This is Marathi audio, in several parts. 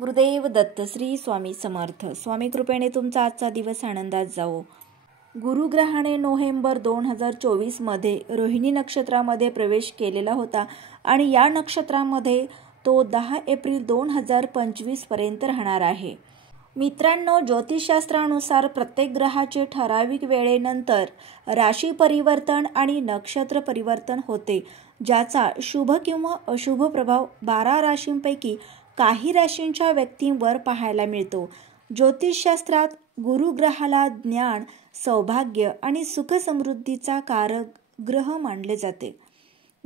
गुरुदेव दत्त. श्री स्वामी समर्थ. स्वामी कृपेने तुमचा आजचा दिवस आनंदात जावो. गुरुग्रहाने नोव्हेंबर 2024 मध्ये रोहिणी नक्षत्रामध्ये प्रवेश केलेला होता आणि या नक्षत्रामध्ये तो 10 एप्रिल 2025 पर्यंत राहणार आहे. मित्रांनो, ज्योतिषशास्त्रानुसार प्रत्येक ग्रहाचे ठराविक वेळेनंतर राशी परिवर्तन आणि नक्षत्र परिवर्तन होते, ज्याचा शुभ किंवा अशुभ प्रभाव 12 राशींपैकी काही राशींच्या व्यक्तींवर पाहायला मिळतो. ज्योतिषशास्त्रात गुरुग्रहाला ज्ञान, सौभाग्य आणि सुख समृद्धीचा कारक ग्रह मानले जाते.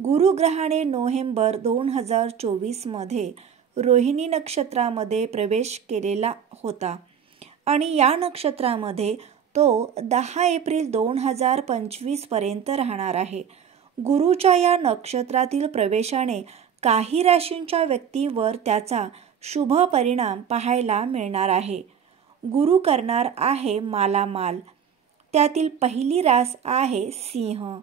गुरुग्रहाने नोव्हेंबर 2024 मध्ये रोहिणी नक्षत्रामध्ये प्रवेश केलेला होता आणि या नक्षत्रामध्ये तो 10 एप्रिल 2025 पर्यंत राहणार आहे. गुरुच्या या नक्षत्रातील प्रवेशाने काही राशींच्या व्यक्तींवर त्याचा शुभ परिणाम पाहायला मिळणार आहे. गुरु करणार आहे मालामाल. त्यातील पहिली रास आहे सिंह.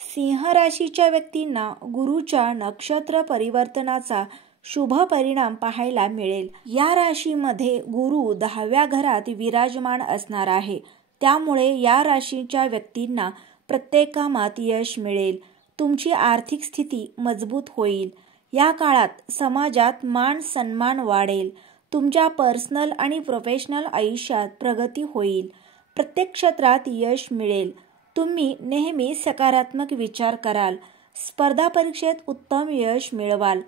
सिंह राशीच्या व्यक्तींना गुरुच्या नक्षत्र परिवर्तनाचा शुभ परिणाम पाहायला मिळेल. या राशीमध्ये गुरु 10व्या घरात विराजमान असणार आहे. त्यामुळे या राशीच्या व्यक्तींना प्रत्येक कामात यश मिळेल. तुमची आर्थिक स्थिती मजबूत होईल. या काळात समाजात मान सन्मान वाढेल. तुमच्या पर्सनल आणि प्रोफेशनल आयुष्यात प्रगती होईल. प्रत्येक क्षेत्रात यश मिळेल. तुम्ही नेहमी सकारात्मक विचार कराल. स्पर्धा परीक्षेत उत्तम यश मिळवाल.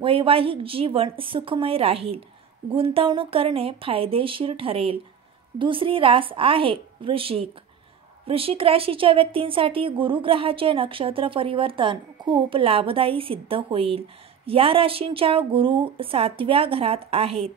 वैवाहिक जीवन सुखमय राहील. गुंतवणूक करणे फायदेशीर ठरेल. दुसरी रास आहे वृश्चिक. वृश्चिक राशीच्या व्यक्तींसाठी गुरुग्रहाचे नक्षत्र परिवर्तन खूप लाभदायी सिद्ध होईल. या राशींच्या गुरु 7व्या घरात आहेत.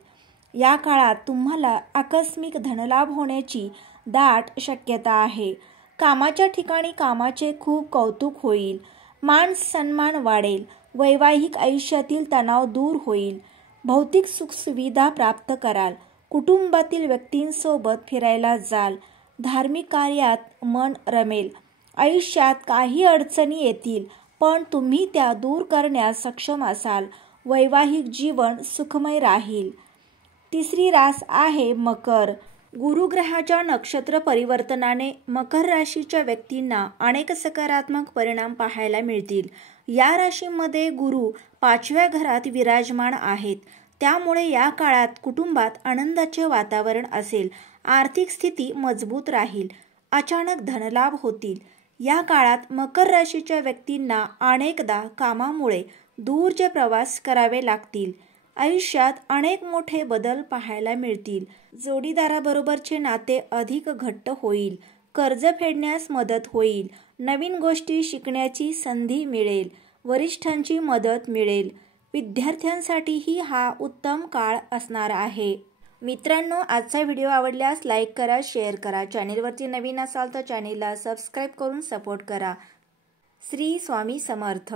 या काळात तुम्हाला आकस्मिक धनलाभ होण्याची दाट शक्यता आहे. कामाच्या ठिकाणी कामाचे खूप कौतुक होईल. मान सन्मान वाढेल. वैवाहिक आयुष्यातील तणाव दूर होईल. भौतिक सुखसुविधा प्राप्त कराल. कुटुंबातील व्यक्तींसोबत फिरायला जाल. धार्मिक कार्यात मन रमेल. आयुष्यात काही अडचणी येतील, पण तुम्ही त्या दूर करण्यास सक्षम असाल. वैवाहिक जीवन सुखमय राहील. तिसरी रास आहे मकर. गुरुग्रहाच्या नक्षत्र परिवर्तनाने मकर राशीच्या व्यक्तींना अनेक सकारात्मक परिणाम पाहायला मिळतील. या राशीमध्ये गुरु 5व्या घरात विराजमान आहेत. त्यामुळे या काळात कुटुंबात आनंदाचे वातावरण असेल. आर्थिक स्थिती मजबूत राहील. अचानक धनलाभ होतील. या काळात मकर राशीच्या व्यक्तींना अनेकदा कामामुळे दूरचे प्रवास करावे लागतील. आयुष्यात अनेक मोठे बदल पाहायला मिळतील. जोडीदाराबरोबरचे नाते अधिक घट्ट होईल. कर्ज फेडण्यास मदत होईल. नवीन गोष्टी शिकण्याची संधी मिळेल. वरिष्ठांची मदत मिळेल. विद्यार्थ्यांसाठीही हा उत्तम काळ असणार आहे. मित्रांनो, आजचा व्हिडिओ आवडल्यास लाईक करा, शेअर करा. चॅनेलवरती नवीन असाल तर चॅनेलला सबस्क्राईब करून सपोर्ट करा. श्री स्वामी समर्थ.